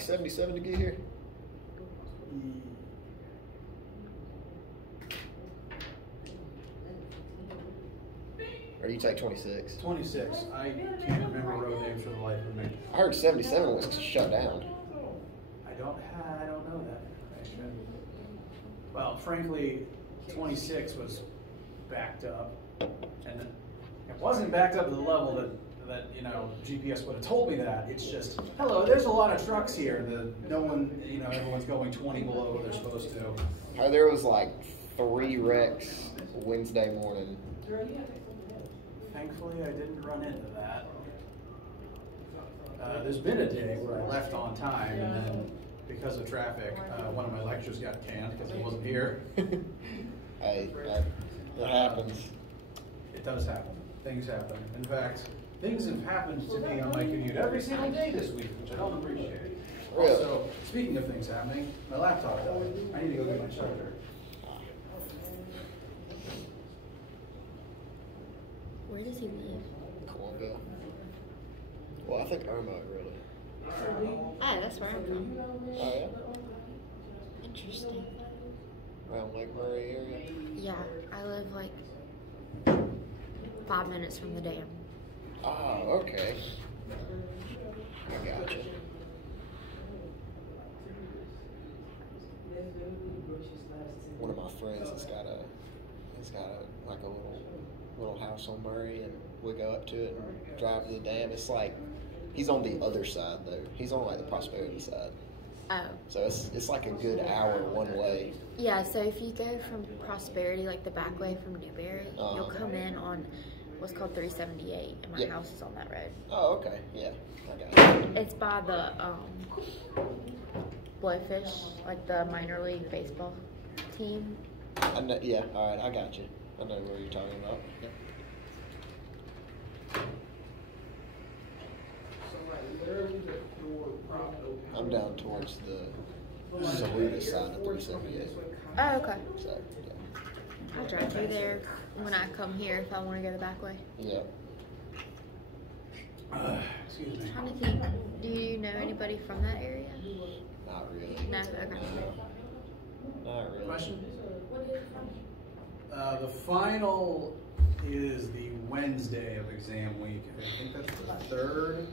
take 77 to get here? Or you take 26? 26. I can't remember road names for the life of me. I heard 77 was shut down. I don't know that information. Well, frankly, 26 was backed up, and it wasn't backed up to the level that you know GPS would have told me that. It's just, hello, there's a lot of trucks here. No one, you know, everyone's going 20 below what they're supposed to. There was like 3 wrecks Wednesday morning. Thankfully, I didn't run into that. There's been a day where I left on time, and then because of traffic, one of my lectures got canned because I wasn't here. Hey, that happens. It does happen. Things happen. In fact, things have happened to me on my commute every single day this week, which I don't appreciate. Really? Also, speaking of things happening, my laptop died. I need to go get my charger. Where does he live? Columbia. Well, I think Irma, really. Ah, that's where I'm from. Oh, yeah? Interesting. Around Lake Murray area? Yeah, I live like 5 minutes from the dam. Oh, okay. I gotcha. One of my friends has got like a little house on Murray, and we go up to it and drive to the dam. It's like he's on the other side though. He's on like the Prosperity side. Oh. So it's like a good hour one way. Yeah, so if you go from Prosperity, like the back way from Newberry, you'll come in on what's called 378, and my house is on that road. Oh, okay. Yeah, I got it. It's by the Blowfish, like the minor league baseball team. I know, yeah, all right, I got you. I know where you're talking about. Yeah. I'm down towards the Saluda side of 378. Oh, okay. So, yeah. I'll drive through there when I come here if I want to go the back way. Yeah. Excuse me. I'm trying to think, do you know anybody from that area? Not really. No, okay. No. Not really. Question? The final is the Wednesday of exam week. I think that's the 3rd.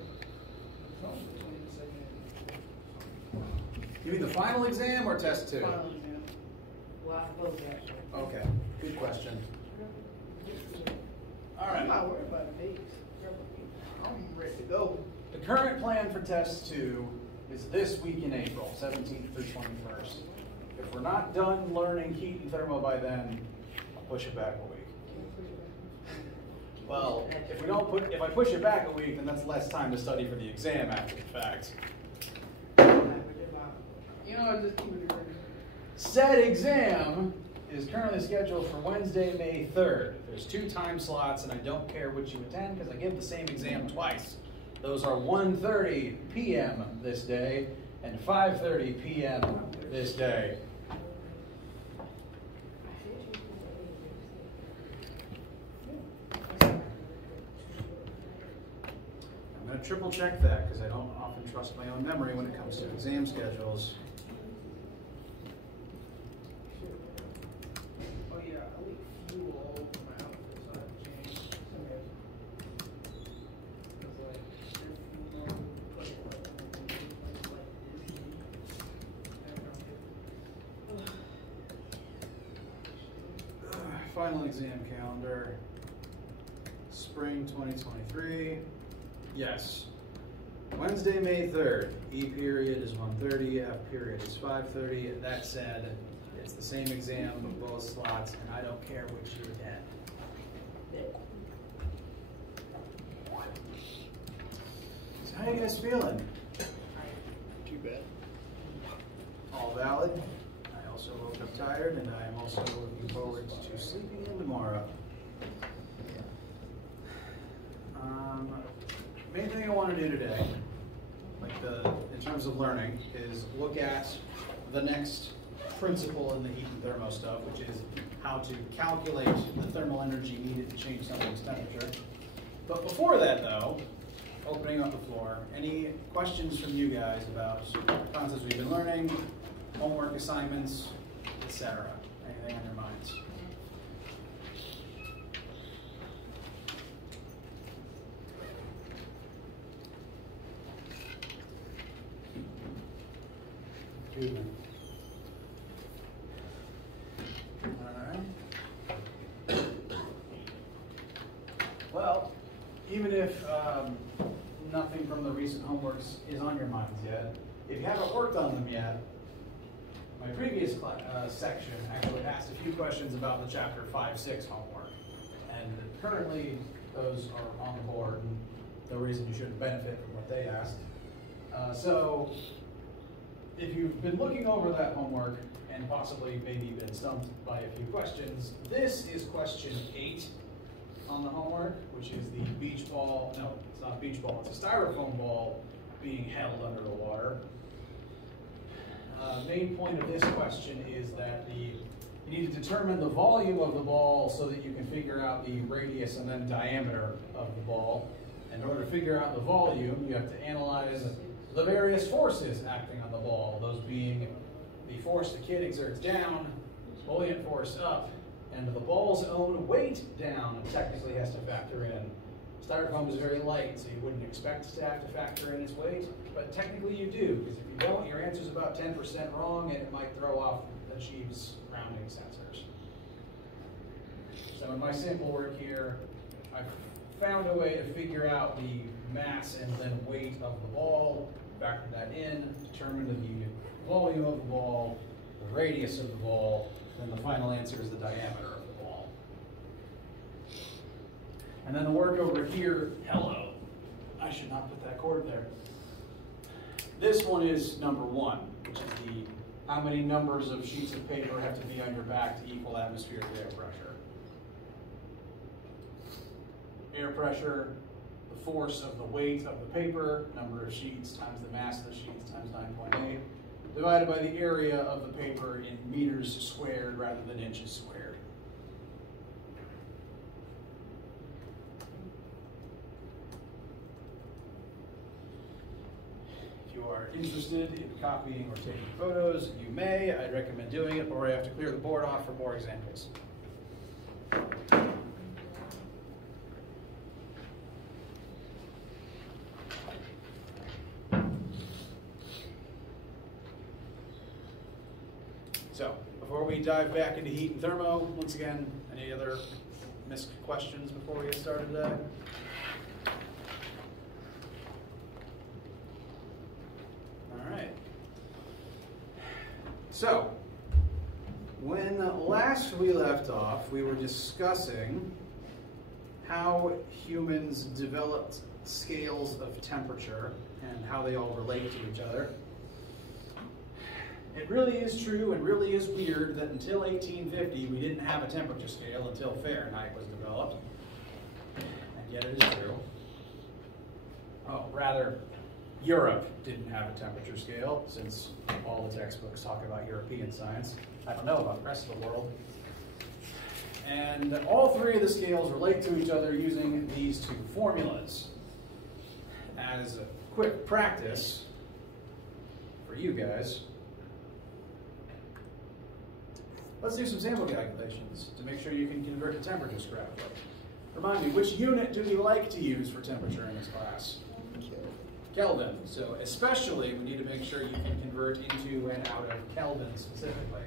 You mean the final exam or test 2? Final exam. Well, both actually. Okay, good question. All I'm right. not worried about the dates. I'm ready to go. The current plan for test 2 is this week in April, 17th through 21st. If we're not done learning heat and thermo by then, I'll push it back a week. Well, if I push it back a week, then that's less time to study for the exam after the fact. You know, just keep it ready. Said exam is currently scheduled for Wednesday, May 3rd. There's 2 time slots, and I don't care which you attend because I give the same exam twice. Those are 1:30 p.m. this day and 5:30 p.m. this day. I'm going to triple check that because I don't often trust my own memory when it comes to exam schedules. Oh yeah, I leave fuel all over my outfit, so I have to change. Final exam calendar, spring 2023. Yes. Wednesday, May 3rd. E period is 1:30, F period is 5:30. That said, it's the same exam with both slots, and I don't care which you attend. So how you guys feeling? Too bad. All valid. I also woke up tired, and I am also looking forward to sleeping in tomorrow. Main thing I want to do today, in terms of learning, is look at the next principle in the heat and thermo stuff, which is how to calculate the thermal energy needed to change something's temperature. But before that, though, opening up the floor. Any questions from you guys about concepts we've been learning, homework assignments, etc.? Anything on your minds? Excuse me. Well, even if nothing from the recent homeworks is on your minds yet, if you haven't worked on them yet, my previous section actually asked a few questions about the chapter 5-6 homework. And currently, those are on the board, and no reason you shouldn't benefit from what they asked. So, if you've been looking over that homework and possibly maybe been stumped by a few questions, this is question 8 on the homework, which is the beach ball. No, it's not a beach ball, it's a styrofoam ball being held under the water. Main point of this question is that you need to determine the volume of the ball so that you can figure out the radius and then diameter of the ball. In order to figure out the volume, you have to analyze the various forces acting on the ball, those being the force the kid exerts down, buoyant force up, and the ball's own weight down technically has to factor in. Styrofoam is very light, so you wouldn't expect to have to factor in its weight, but technically you do, because if you don't, your answer is about 10% wrong, and it might throw off Achieve's rounding sensors. So in my sample work here, I've found a way to figure out the mass and then weight of the ball, factor that in, determine the volume of the ball, the radius of the ball, then the final answer is the diameter of the ball. And then the work over here, hello, I should not put that cord there. This one is number 1, which is how many numbers of sheets of paper have to be on your back to equal atmospheric air pressure. Air pressure, the force of the weight of the paper, number of sheets times the mass of the sheets times 9.8, divided by the area of the paper in meters squared rather than inches squared. If you are interested in copying or taking photos, you may. I'd recommend doing it, or you have to clear the board off for more examples. So, before we dive back into heat and thermo, once again, any other missed questions before we get started today? All right. So, when last we left off, we were discussing how humans developed scales of temperature and how they all relate to each other. It really is true and really is weird that until 1850 we didn't have a temperature scale until Fahrenheit was developed. And yet it is true. Oh, rather, Europe didn't have a temperature scale, since all the textbooks talk about European science. I don't know about the rest of the world. And all 3 of the scales relate to each other using these 2 formulas. As a quick practice for you guys, let's do some sample calculations to make sure you can convert to temperatures correctly. Remind me, which unit do we like to use for temperature in this class? Kelvin. So especially we need to make sure you can convert into and out of Kelvin specifically.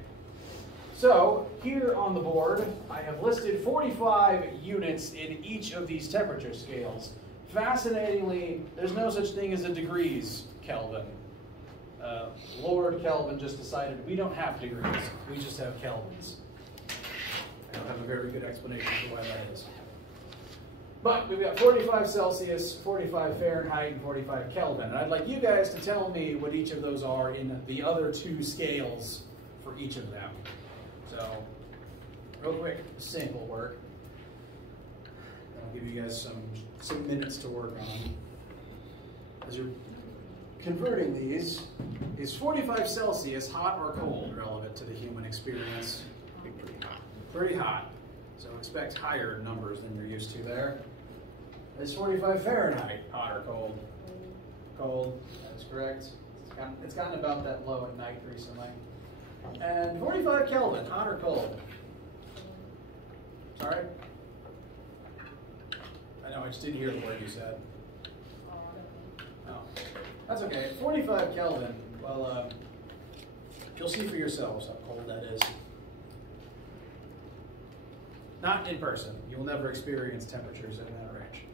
So here on the board, I have listed 45 units in each of these temperature scales. Fascinatingly, there's no such thing as a degrees Kelvin. Lord Kelvin just decided we don't have degrees, we just have kelvins. I don't have a very good explanation for why that is. But we've got 45 Celsius, 45 Fahrenheit, and 45 Kelvin. And I'd like you guys to tell me what each of those are in the other 2 scales for each of them. So, real quick sample work. I'll give you guys some minutes to work on. As you're converting these, is 45 Celsius hot or cold relevant to the human experience? Pretty hot. So expect higher numbers than you're used to there. It's 45 Fahrenheit, hot or cold? Cold, that's correct. It's gotten about that low at night recently. And 45 Kelvin, hot or cold? Sorry? I know, I just didn't hear the word you said. Oh, that's okay. 45 Kelvin, well, you'll see for yourselves how cold that is. Not in person. You will never experience temperatures in that range.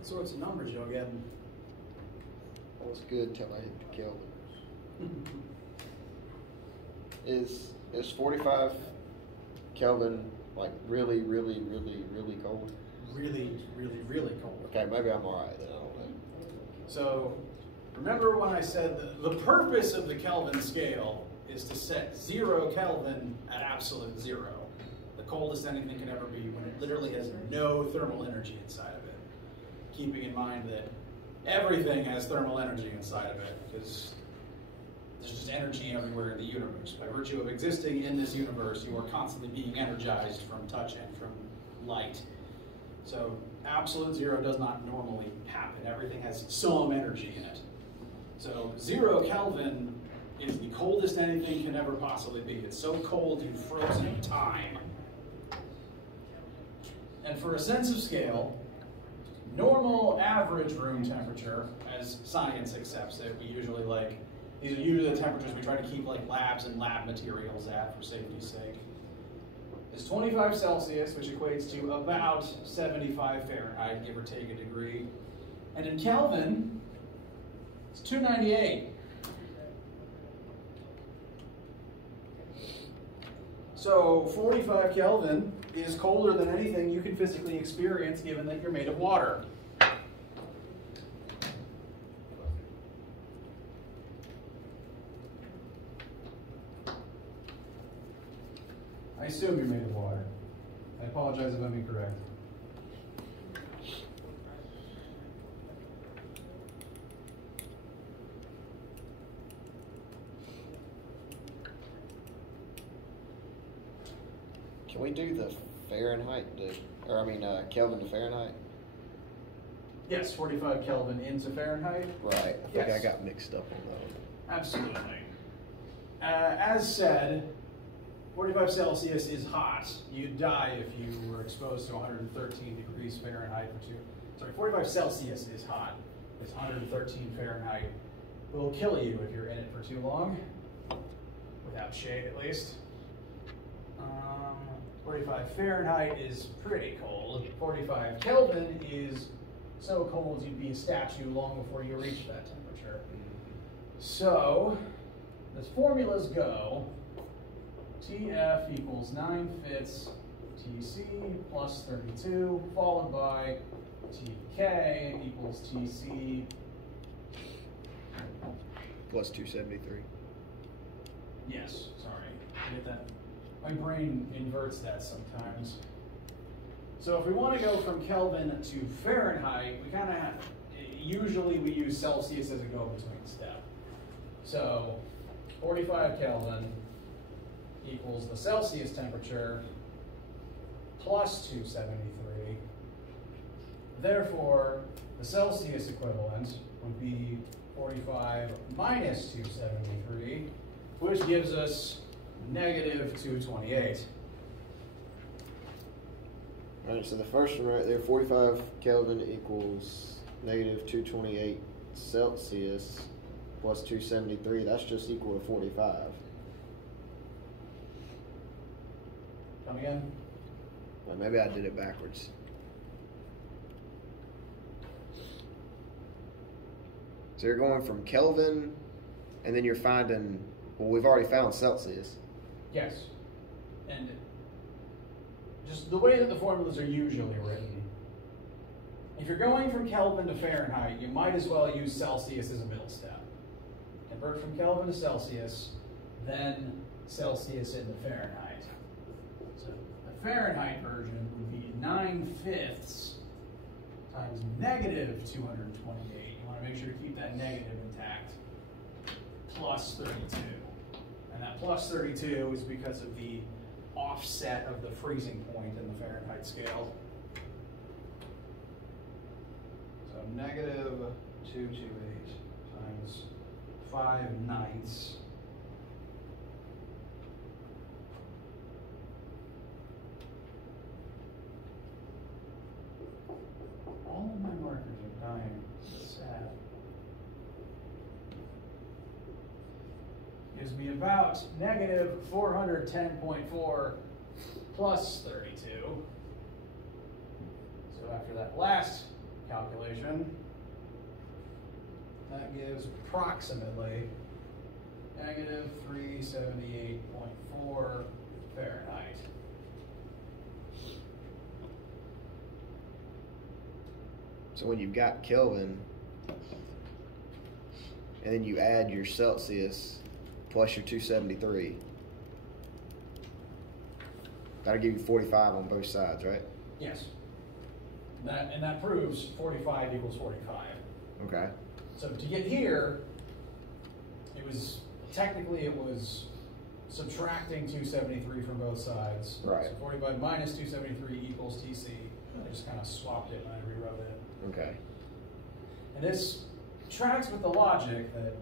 Sorts of numbers you'll get. Well, it's good till I hit the Kelvin. Is 45 Kelvin like really cold? Really cold. Okay, maybe I'm alright then. I don't know. So, remember when I said the purpose of the Kelvin scale is to set 0 Kelvin at absolute 0. The coldest anything can ever be when it literally has no thermal energy inside of it. Keeping in mind that everything has thermal energy inside of it because there's just energy everywhere in the universe. By virtue of existing in this universe, you are constantly being energized from touch and from light. So absolute 0 does not normally happen. Everything has some energy in it. So 0 Kelvin is the coldest anything can ever possibly be. It's so cold you've frozen time. And for a sense of scale, normal average room temperature, as science accepts it, we usually these are usually the temperatures we try to keep like labs and lab materials at for safety's sake. is 25 Celsius, which equates to about 75 Fahrenheit, give or take a degree. And in Kelvin, it's 298. So 45 Kelvin is colder than anything you can physically experience, given that you're made of water. I assume you're made of water. I apologize if I'm incorrect. Can we do the Fahrenheit, Kelvin to Fahrenheit? Yes, 45 Kelvin into Fahrenheit. Right. I think Yes. I got mixed up on that. Absolutely. As said, 45 Celsius is hot. You'd die if you were exposed to 113 degrees Fahrenheit for 45 Celsius is hot. It's 113 Fahrenheit. Will kill you if you're in it for too long, without shade at least. 45 Fahrenheit is pretty cold. 45 Kelvin is so cold you'd be a statue long before you reach that temperature. So, as formulas go, TF equals 9/5 TC plus 32, followed by TK equals TC Plus 273. Yes, sorry. I get that. My brain inverts that sometimes. So if we want to go from Kelvin to Fahrenheit, we kind of usually we use Celsius as a go-between step. So 45 Kelvin equals the Celsius temperature plus 273. Therefore, the Celsius equivalent would be 45 minus 273, which gives us negative 228. All right, so the first one right there, 45 Kelvin equals negative 228 Celsius plus 273. That's just equal to 45. Come again? Well, maybe I did it backwards. So you're going from Kelvin, and then you're finding, well, we've already found Celsius. Yes. And just the way that the formulas are usually written, if you're going from Kelvin to Fahrenheit, you might as well use Celsius as a middle step. Convert from Kelvin to Celsius, then Celsius into Fahrenheit. So the Fahrenheit version would be 9/5 times negative 228. You want to make sure to keep that negative intact, plus 32. And that plus 32 is because of the offset of the freezing point in the Fahrenheit scale. So negative 228 times 5/9. All of my markers are dying. It's sad. Gives me about negative 410.4 plus 32. So after that last calculation, that gives approximately negative 378.4 Fahrenheit. So when you've got Kelvin, and then you add your Celsius plus your 273, that'll give you 45 on both sides, right? Yes. And that proves 45 equals 45. Okay. So to get here, it was subtracting 273 from both sides. Right. So 45 minus 273 equals TC. I just kind of swapped it when I rewrote it. Okay. And this tracks with the logic that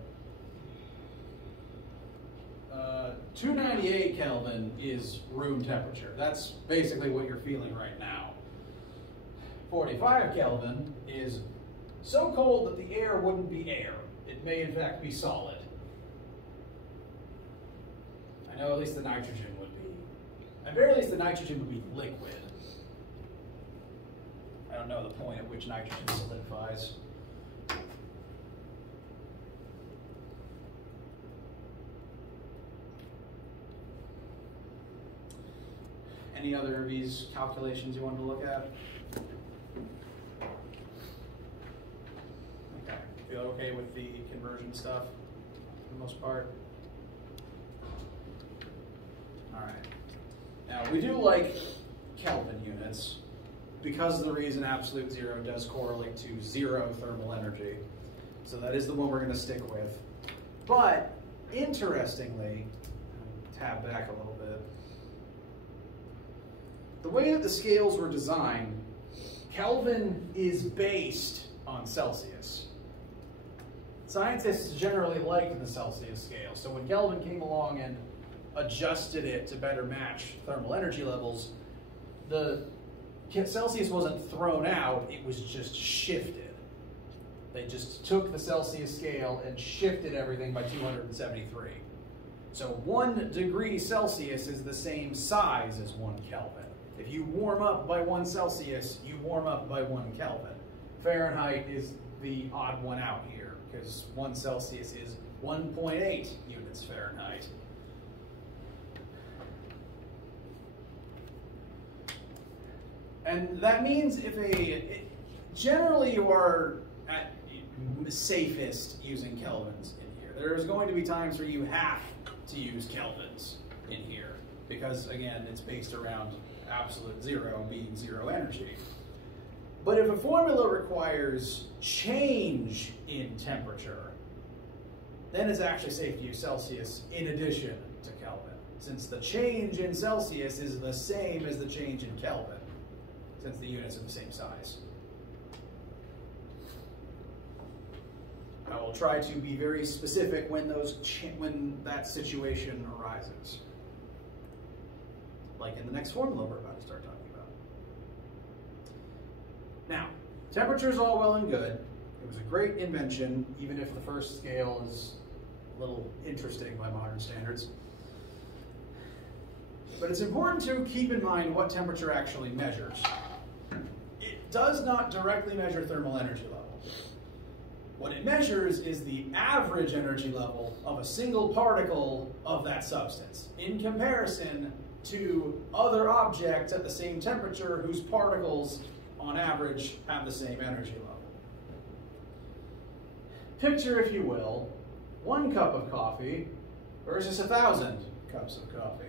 298 Kelvin is room temperature. That's basically what you're feeling right now. 45 Kelvin is so cold that the air wouldn't be air. It may in fact be solid. I know at least the nitrogen would be. At very least, the nitrogen would be liquid. I don't know the point at which nitrogen solidifies. Any other of these calculations you wanted to look at? Okay. Feel okay with the conversion stuff for the most part? All right. Now, we do like Kelvin units because of the reason absolute zero does correlate to zero thermal energy. So that is the one we're going to stick with. But, interestingly, tab back a little bit. The way that the scales were designed, Kelvin is based on Celsius. Scientists generally liked the Celsius scale, so when Kelvin came along and adjusted it to better match thermal energy levels, the Celsius wasn't thrown out, it was just shifted. They just took the Celsius scale and shifted everything by 273. So 1 degree Celsius is the same size as 1 Kelvin. If you warm up by 1 Celsius, you warm up by 1 Kelvin. Fahrenheit is the odd one out here, because 1 Celsius is 1.8 units Fahrenheit. And that means generally you are at safest using kelvins in here. There's going to be times where you have to use kelvins in here, because again, it's based around absolute zero being zero energy. But if a formula requires change in temperature, then it's actually safe to use Celsius in addition to Kelvin, since the change in Celsius is the same as the change in Kelvin, since the units are the same size. I will try to be very specific when that situation arises. Like in the next formula we're about to start talking about. Now, temperature is all well and good. It was a great invention, even if the first scale is a little interesting by modern standards. But it's important to keep in mind what temperature actually measures. It does not directly measure thermal energy level. What it measures is the average energy level of a single particle of that substance in comparison to other objects at the same temperature whose particles, on average, have the same energy level. Picture, if you will, 1 cup of coffee versus 1,000 cups of coffee.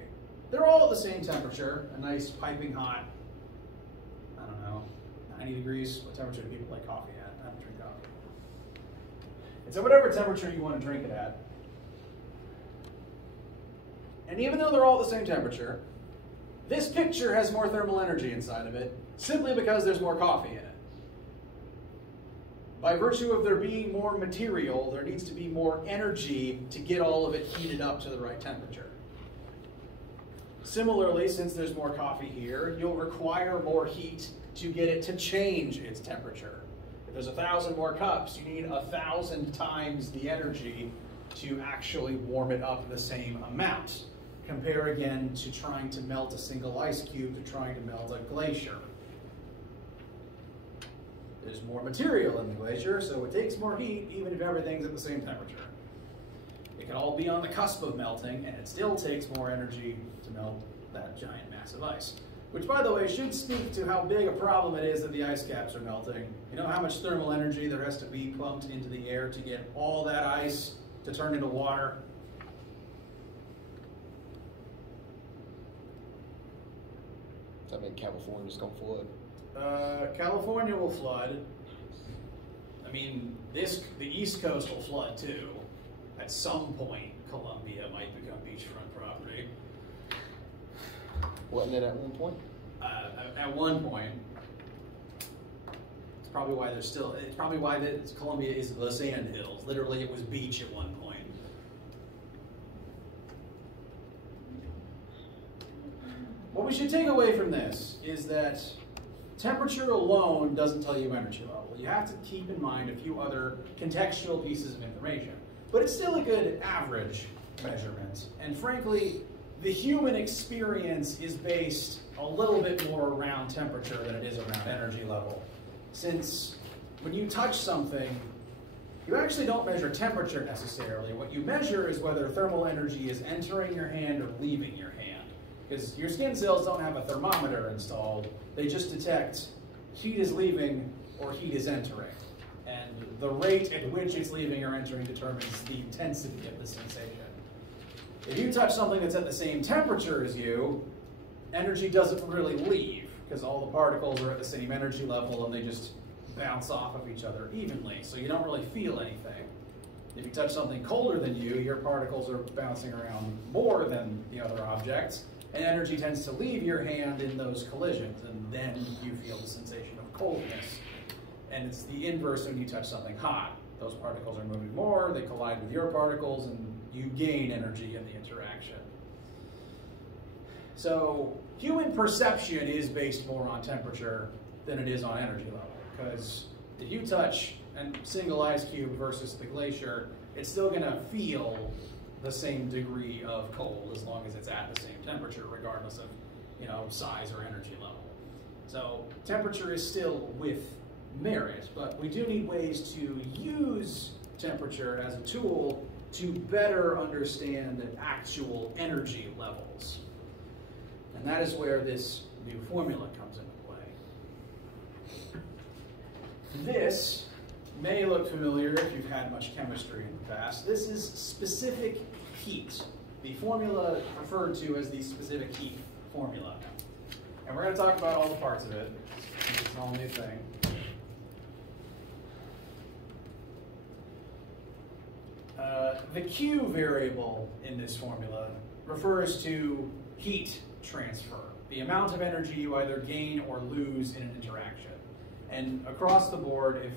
They're all at the same temperature, a nice piping hot, I don't know, 90 degrees. What temperature do people like coffee at? I don't drink coffee. It's at whatever temperature you want to drink it at. And even though they're all at the same temperature, this picture has more thermal energy inside of it, simply because there's more coffee in it. By virtue of there being more material, there needs to be more energy to get all of it heated up to the right temperature. Similarly, since there's more coffee here, you'll require more heat to get it to change its temperature. If there's 1,000 more cups, you need 1,000 times the energy to actually warm it up the same amount. Compare again to trying to melt a single ice cube to trying to melt a glacier. There's more material in the glacier, so it takes more heat even if everything's at the same temperature. It can all be on the cusp of melting, and it still takes more energy to melt that giant mass of ice. Which, by the way, should speak to how big a problem it is that the ice caps are melting. You know how much thermal energy there has to be pumped into the air to get all that ice to turn into water? Does that mean California's gonna flood? California will flood. I mean, the East Coast will flood too. At some point, Columbia might become beachfront property. Wasn't it at one point? At one point. It's probably why Columbia is the sand hills. Literally, it was beach at one point. What we should take away from this is that temperature alone doesn't tell you energy level. You have to keep in mind a few other contextual pieces of information. But it's still a good average measurement. And frankly, the human experience is based a little bit more around temperature than it is around energy level. Since when you touch something, you actually don't measure temperature necessarily. What you measure is whether thermal energy is entering your hand or leaving your hand. Because your skin cells don't have a thermometer installed. They just detect heat is leaving or heat is entering. And the rate at which it's leaving or entering determines the intensity of the sensation. If you touch something that's at the same temperature as you, energy doesn't really leave because all the particles are at the same energy level and they just bounce off of each other evenly, so you don't really feel anything. If you touch something colder than you, your particles are bouncing around more than the other objects, and energy tends to leave your hand in those collisions, and then you feel the sensation of coldness. And it's the inverse when you touch something hot. Those particles are moving more, they collide with your particles, and you gain energy in the interaction. So human perception is based more on temperature than it is on energy level. Because if you touch a single ice cube versus the glacier, it's still going to feel the same degree of cold as long as it's at the same temperature, regardless of, you know, size or energy level. So temperature is still with merit, but we do need ways to use temperature as a tool to better understand actual energy levels. And that is where this new formula comes into play. This may look familiar if you've had much chemistry in the past. This is specific heat. The formula referred to as the specific heat formula. And we're going to talk about all the parts of it. It's an all new thing. The Q variable in this formula refers to heat transfer, the amount of energy you either gain or lose in an interaction. And across the board, if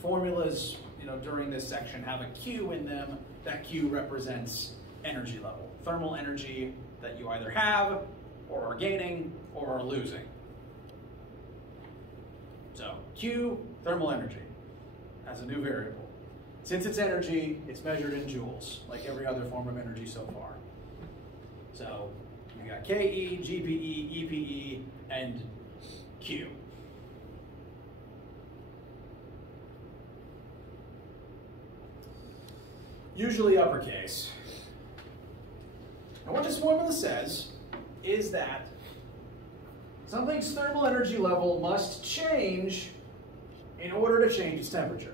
formulas, you know, during this section have a Q in them, that Q represents energy level, thermal energy that you either have or are gaining or are losing. So Q, thermal energy, as a new variable. Since it's energy, it's measured in joules, like every other form of energy so far. So you got KE, GPE, EPE, and Q. Usually uppercase. And what this formula says is that something's thermal energy level must change in order to change its temperature.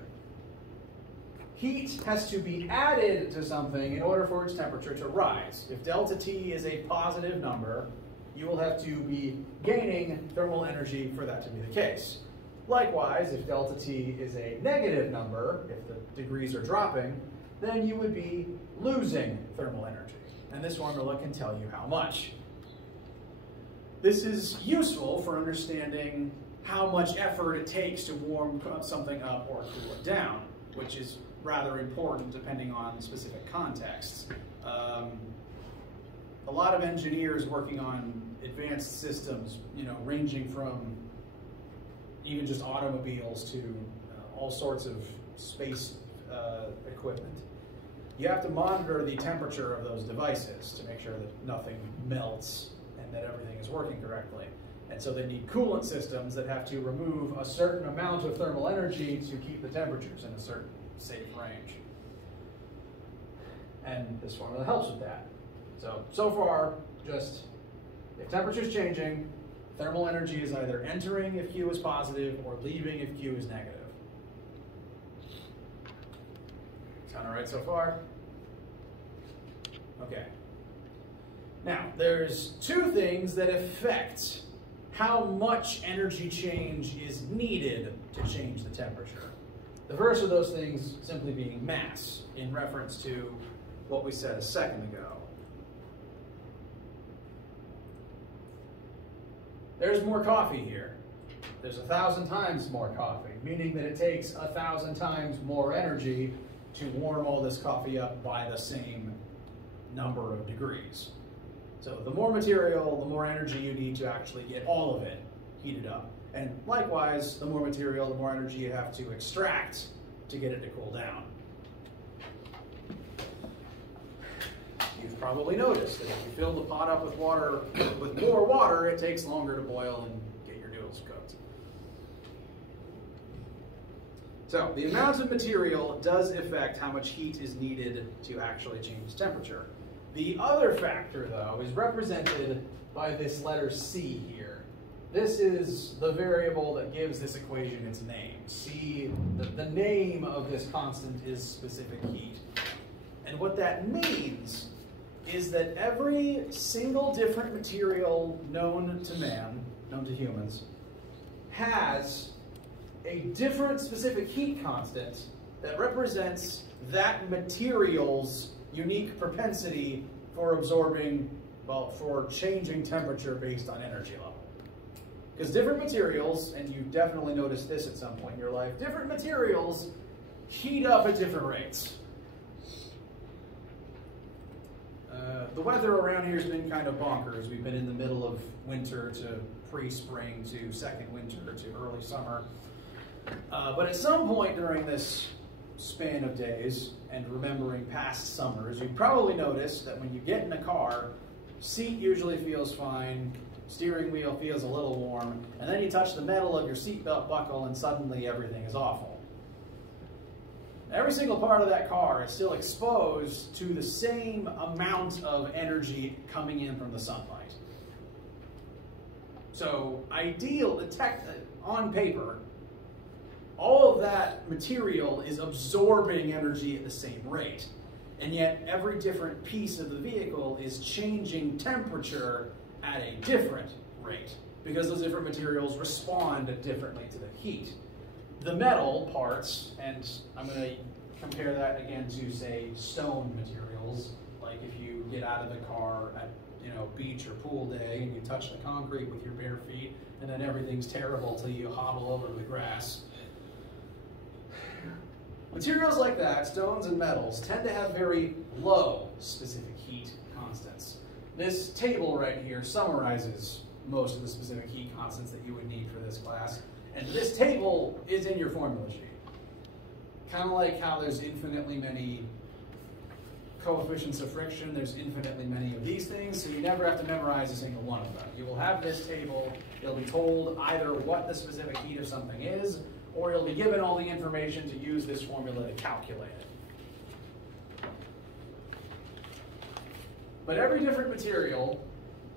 Heat has to be added to something in order for its temperature to rise. If delta T is a positive number, you will have to be gaining thermal energy for that to be the case. Likewise, if delta T is a negative number, if the degrees are dropping, then you would be losing thermal energy. And this formula can tell you how much. This is useful for understanding how much effort it takes to warm something up or cool it down, which is rather important depending on specific contexts. A lot of engineers working on advanced systems, you know, ranging from even just automobiles to all sorts of space equipment. You have to monitor the temperature of those devices to make sure that nothing melts and that everything is working correctly. And so they need coolant systems that have to remove a certain amount of thermal energy to keep the temperatures in a certain safe range. And this formula helps with that. So far, just if temperature's changing, thermal energy is either entering if Q is positive or leaving if Q is negative. Sound all right so far? Okay. Now, there's two things that affect how much energy change is needed to change the temperature. The first of those things simply being mass, in reference to what we said a second ago. There's more coffee here. There's 1,000 times more coffee, meaning that it takes 1,000 times more energy to warm all this coffee up by the same number of degrees. So the more material, the more energy you need to actually get all of it heated up. And likewise, the more material, the more energy you have to extract to get it to cool down. you've probably noticed that if you fill the pot up with water, with more water, it takes longer to boil and get your noodles cooked. So the amount of material does affect how much heat is needed to actually change temperature. The other factor, though, is represented by this letter C here. This is the variable that gives this equation its name. C, the name of this constant is specific heat. And what that means is that every single different material known to man, known to humans, has a different specific heat constant that represents that material's unique propensity for absorbing, well, for changing temperature based on energy level. Because different materials, and you definitely noticed this at some point in your life, different materials heat up at different rates. The weather around here has been kind of bonkers. We've been in the middle of winter to pre-spring to second winter to early summer. But at some point during this span of days, and remembering past summers, you probably noticed that when you get in a car, seat usually feels fine, steering wheel feels a little warm, and then you touch the metal of your seatbelt buckle and suddenly everything is awful. Every single part of that car is still exposed to the same amount of energy coming in from the sunlight. So on paper, all of that material is absorbing energy at the same rate. And yet every different piece of the vehicle is changing temperature at a different rate because those different materials respond differently to the heat. The metal parts, and I'm going to compare that again to, say, stone materials, like if you get out of the car at beach or pool day and you touch the concrete with your bare feet and then everything's terrible till you hobble over to the grass. Materials like that, stones and metals, tend to have very low specific heat constants. This table right here summarizes most of the specific heat constants that you would need for this class. And this table is in your formula sheet. Kind of like how there's infinitely many coefficients of friction, there's infinitely many of these things, so you never have to memorize a single one of them. You will have this table, you'll be told either what the specific heat of something is, or you'll be given all the information to use this formula to calculate it. But every different material,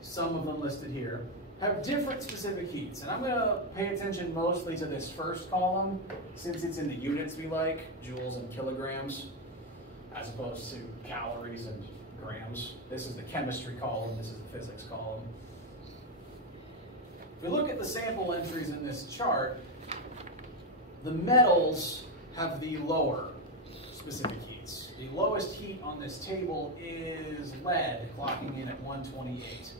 some of them listed here, have different specific heats. And I'm going to pay attention mostly to this first column, since it's in the units we like, joules and kilograms, as opposed to calories and grams. This is the chemistry column, this is the physics column. If we look at the sample entries in this chart, the metals have the lower specific heats. The lowest heat on this table is lead, clocking in at 128.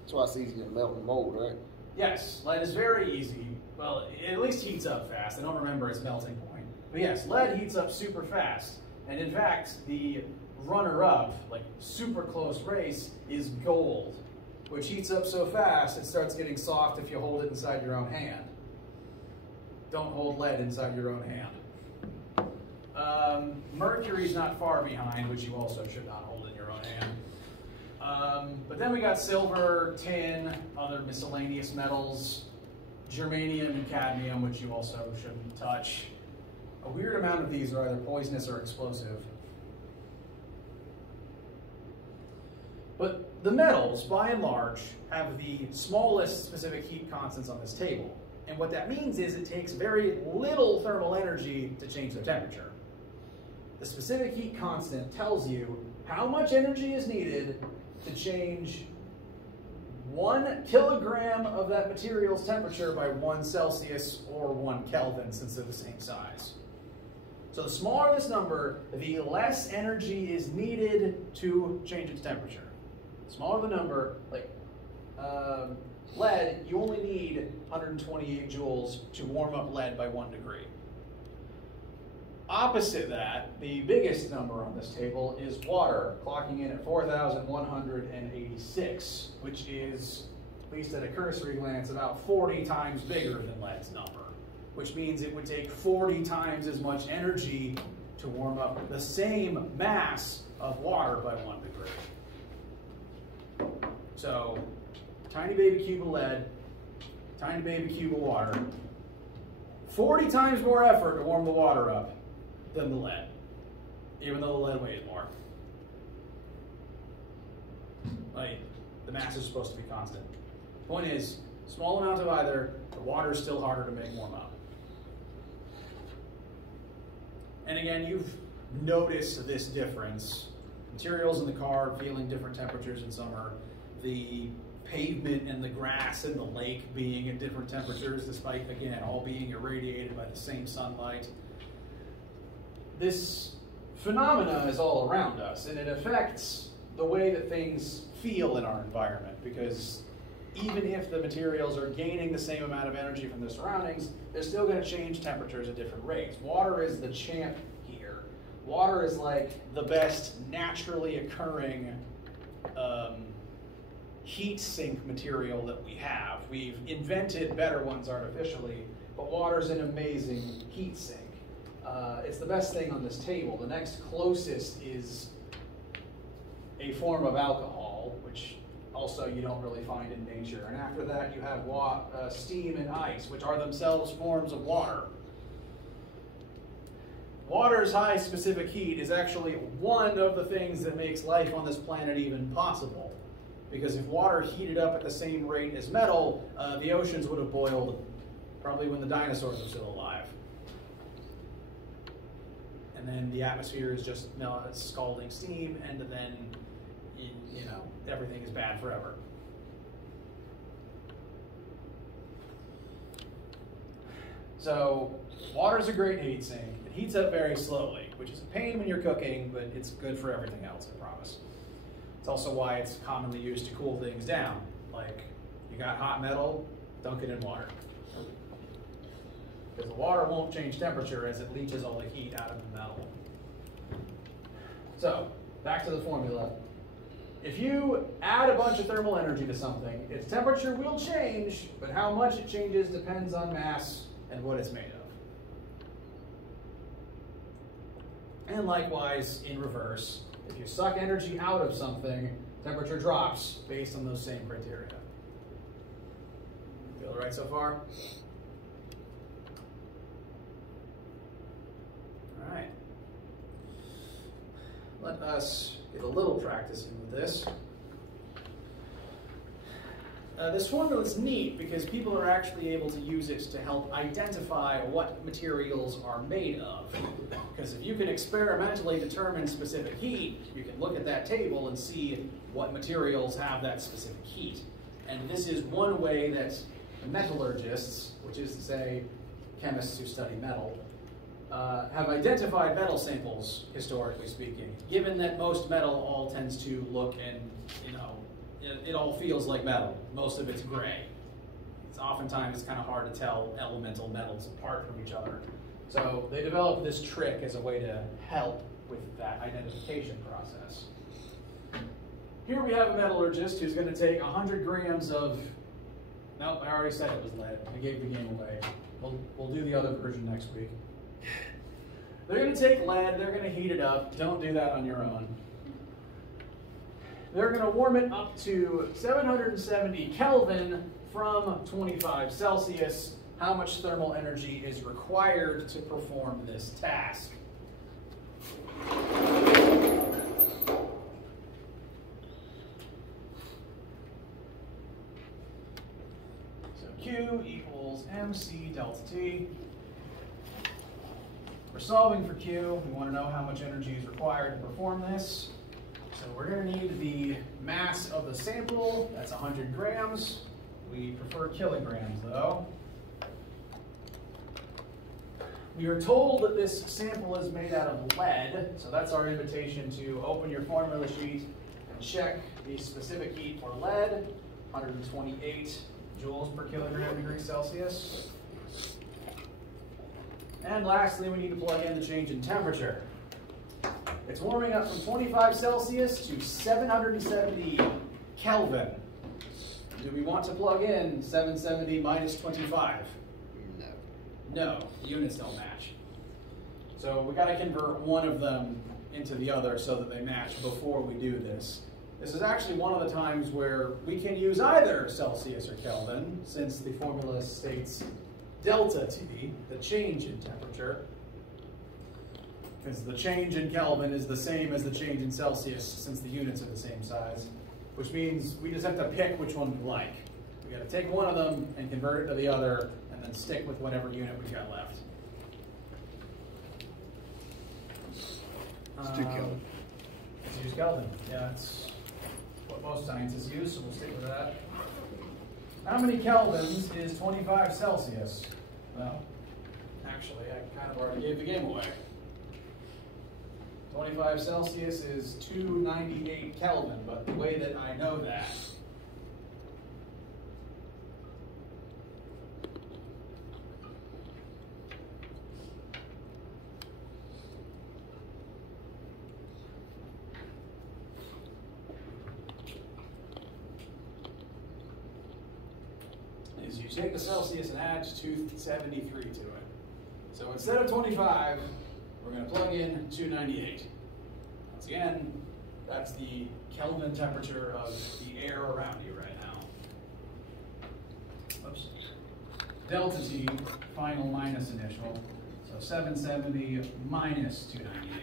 That's why it's easy to melt and mold, right? Yes, lead is very easy. Well, it at least heats up fast. I don't remember its melting point. But yes, lead heats up super fast. And in fact, the runner-up, like super close race, is gold, which heats up so fast it starts getting soft if you hold it inside your own hand. Don't hold lead inside your own hand. Mercury's not far behind, which you also should not hold in your own hand. But then we got silver, tin, other miscellaneous metals, germanium and cadmium, which you also shouldn't touch. A weird amount of these are either poisonous or explosive. But the metals, by and large, have the smallest specific heat constants on this table. And what that means is it takes very little thermal energy to change their temperature. The specific heat constant tells you how much energy is needed to change 1 kilogram of that material's temperature by 1 Celsius or 1 Kelvin, since they're the same size. So the smaller this number, the less energy is needed to change its temperature. The smaller the number, like lead, you only need 128 joules to warm up lead by 1 degree. Opposite that, the biggest number on this table is water, clocking in at 4,186, which is, at least at a cursory glance, about 40 times bigger than lead's number, which means it would take 40 times as much energy to warm up the same mass of water by 1 degree. So, tiny baby cube of lead, tiny baby cube of water. 40 times more effort to warm the water up than the lead, even though the lead weighs more. Like, the mass is supposed to be constant. Point is, small amount of either, the water is still harder to make warm up. And again, you've noticed this difference. Materials in the car feeling different temperatures in summer. The pavement and the grass and the lake being at different temperatures, despite, again, all being irradiated by the same sunlight. This phenomena is all around us, and it affects the way that things feel in our environment, because even if the materials are gaining the same amount of energy from their surroundings, they're still going to change temperatures at different rates. Water is the champ here. Water is like the best naturally occurring heat sink material that we have. We've invented better ones artificially, but water's an amazing heat sink. It's the best thing on this table. The next closest is a form of alcohol, which also you don't really find in nature. And after that, you have steam and ice, which are themselves forms of water. Water's high specific heat is actually one of the things that makes life on this planet even possible. Because if water heated up at the same rate as metal, the oceans would have boiled probably when the dinosaurs were still alive. And then the atmosphere is just scalding steam, and then you know, everything is bad forever. So water's a great heat sink. It heats up very slowly, which is a pain when you're cooking, but it's good for everything else, I promise. It's also why it's commonly used to cool things down. Like, you got hot metal, dunk it in water. Because the water won't change temperature as it leaches all the heat out of the metal. So, back to the formula. If you add a bunch of thermal energy to something, its temperature will change, but how much it changes depends on mass and what it's made of. And likewise, in reverse, if you suck energy out of something, temperature drops based on those same criteria. Feel all right so far? All right. Let us get a little practice in with this. This formula is neat because people are actually able to use it to help identify what materials are made of. Because if you can experimentally determine specific heat, you can look at that table and see what materials have that specific heat. And this is one way that metallurgists, which is to say chemists who study metal, have identified metal samples, historically speaking, given that most metal all tends to look and, you know, it all feels like metal. Most of it's gray. Oftentimes it's kind of hard to tell elemental metals apart from each other. So they developed this trick as a way to help with that identification process. Here we have a metallurgist who's going to take 100 grams of, nope, I already said it was lead. I gave the game away. We'll do the other version next week. They're going to take lead, they're going to heat it up. Don't do that on your own. They're going to warm it up to 770 Kelvin from 25 Celsius. How much thermal energy is required to perform this task? So Q equals MC delta T. We're solving for Q. We want to know how much energy is required to perform this. So we're going to need the mass of the sample. That's 100 grams. We prefer kilograms, though. We are told that this sample is made out of lead, so that's our invitation to open your formula sheet and check the specific heat for lead, 128 joules per kilogram degrees Celsius. And lastly, we need to plug in the change in temperature. It's warming up from 25 Celsius to 770 Kelvin. Do we want to plug in 770 minus 25? No. No, the units don't match. So we got to convert one of them into the other so that they match before we do this. This is actually one of the times where we can use either Celsius or Kelvin, since the formula states delta T, the change in temperature, because the change in Kelvin is the same as the change in Celsius, since the units are the same size, which means we just have to pick which one we like. We got to take one of them and convert it to the other, and then stick with whatever unit we've got left. It's 2 Kelvin. Let's use Kelvin. Yeah, it's what most scientists use, so we'll stick with that. How many kelvins is 25 Celsius? Well, actually, I kind of already gave the game away. 25 Celsius is 298 Kelvin, but the way that I know that is you take the Celsius and add 273 to it. So instead of 25, we're going to plug in 298. Once again, that's the Kelvin temperature of the air around you right now. Oops. Delta T, final minus initial. So 770 minus 298.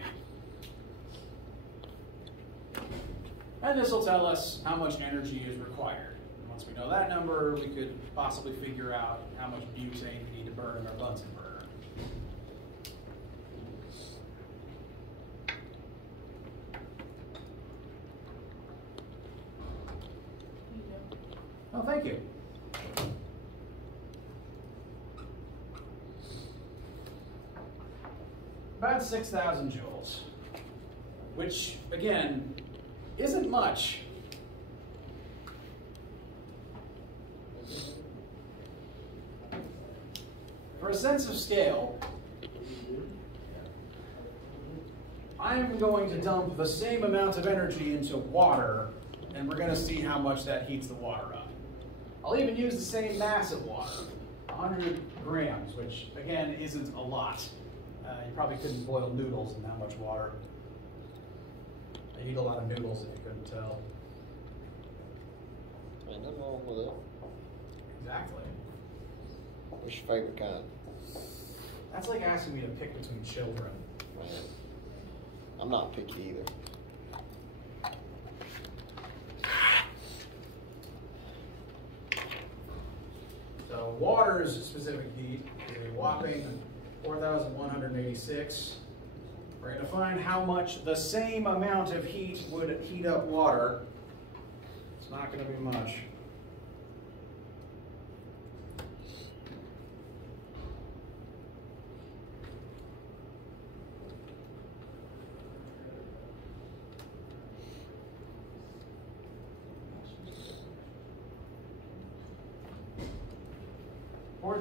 And this will tell us how much energy is required. And once we know that number, we could possibly figure out how much butane we need to burn in our Bunsen burner. Oh, thank you. About 6,000 joules, which, again, isn't much. For a sense of scale, I'm going to dump the same amount of energy into water, and we're going to see how much that heats the water up. I'll even use the same mass of water, 100 grams, which again isn't a lot. You probably couldn't boil noodles in that much water. I eat a lot of noodles if you couldn't tell. Ain't nothing wrong with it. Exactly. What's your favorite kind? That's like asking me to pick between children. Man, I'm not picky either. So water's specific heat is a whopping 4,186. We're going to find how much the same amount of heat would heat up water. It's not going to be much.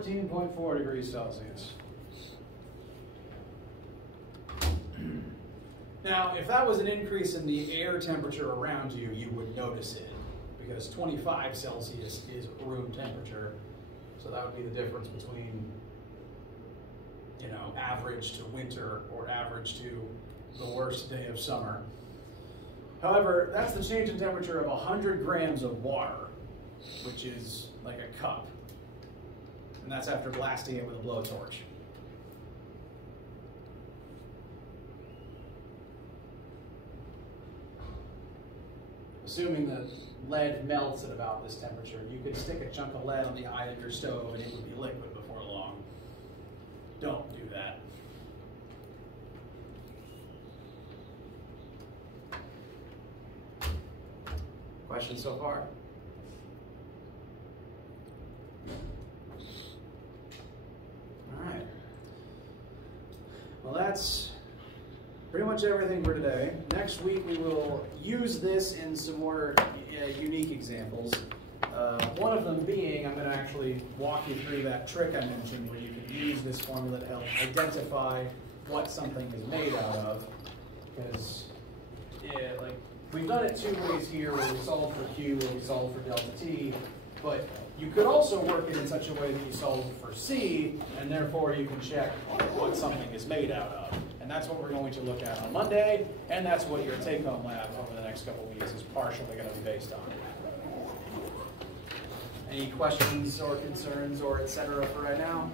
.4 degrees Celsius. Now, if that was an increase in the air temperature around you, you would notice it, because 25 Celsius is room temperature. So that would be the difference between, you know, average to winter or average to the worst day of summer. However, that's the change in temperature of 100 grams of water, which is like a cup. And that's after blasting it with a blowtorch. Assuming that lead melts at about this temperature, you could stick a chunk of lead on the eye of your stove and it would be liquid before long. Don't do that. Questions so far? All right. Well, that's pretty much everything for today. Next week we will use this in some more unique examples. One of them being, I'm going to actually walk you through that trick I mentioned where you can use this formula to help identify what something is made out of. Because, yeah, like, we've done it two ways here, where we solve for Q, where we solve for delta T, but you could also work it in such a way that you solve for C, and therefore you can check what something is made out of. And And that's what we're going to look at on Monday, and that's what your take-home lab over the next couple of weeks is partially going to be based on. Any questions or concerns or et cetera for right now?